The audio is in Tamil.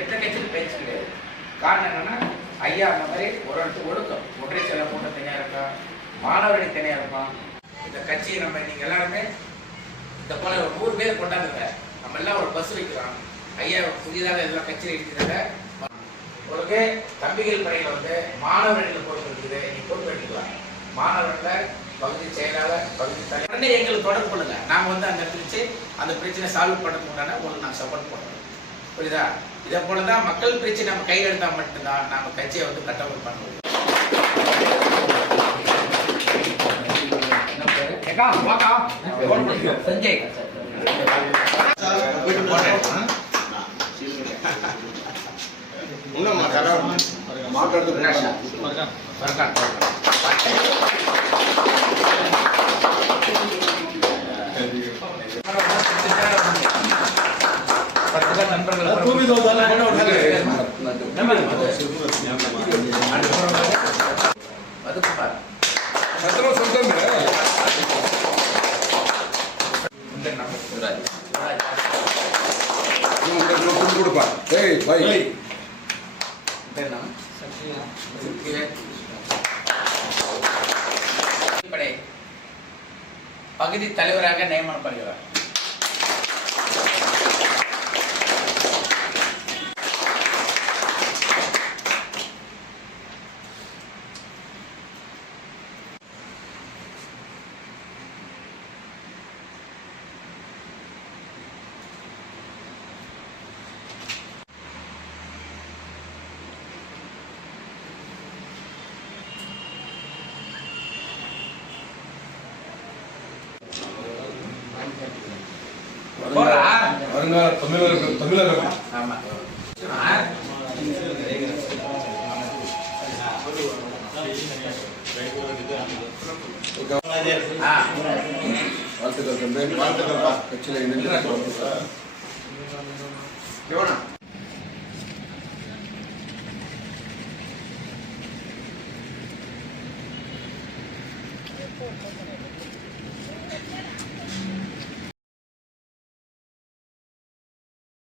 எந்த கட்சியிலும் பேச்சு கிடையாது. காரணம் என்னன்னா ஐயா அந்த மாதிரி ஒரு இடத்துக்கு ஒழுக்கம் ஒற்றை செல்ல கூட்டம் தனியாக இருக்கும், மாணவரணி தனியாக இருக்கும். இந்த கட்சியை நம்ம நீங்கள் எல்லாருமே இந்த போல ஒரு 100 பேர் கொண்டாந்துங்க. நம்ம எல்லாம் ஒரு பஸ் வைக்கிறோம். ஐயா புதிதாக இதெல்லாம் கட்சியில் இருக்கிறத உங்களுக்கு தம்பிகள் படையில் வந்து மாணவர்கள் பொறுப்பு இருக்குது. நீ பொறுப்பு எடுத்துக்கலாம். மாணவர்கள் பகுதி செயலாளர் பகுதி தலைவர் எங்களுக்கு தொடர்பு பண்ணுங்க. நாங்கள் வந்து அந்த அந்த பிரச்சனை சால்வ் பண்ணுறதுக்கு உண்டான உங்களுக்கு நாங்கள் சப்போர்ட் பண்ணுறோம். புரியுதா? இதே போல தான் மக்கள் பிரச்சனை நம்ம கையெழுத்தால் மட்டும்தான் நம்ம கட்சியை வந்து கட்டமைப்பு பண்ண முடியும். சஞ்சய் பகுதி தலைவராக நியமனம் பண்ணுகிறார். வருங்கால தமிழர்கள் வாழ்த்துக்கள் தம்பி. வாழ்த்துக்கள் கட்சியில் இணைந்து Gracias.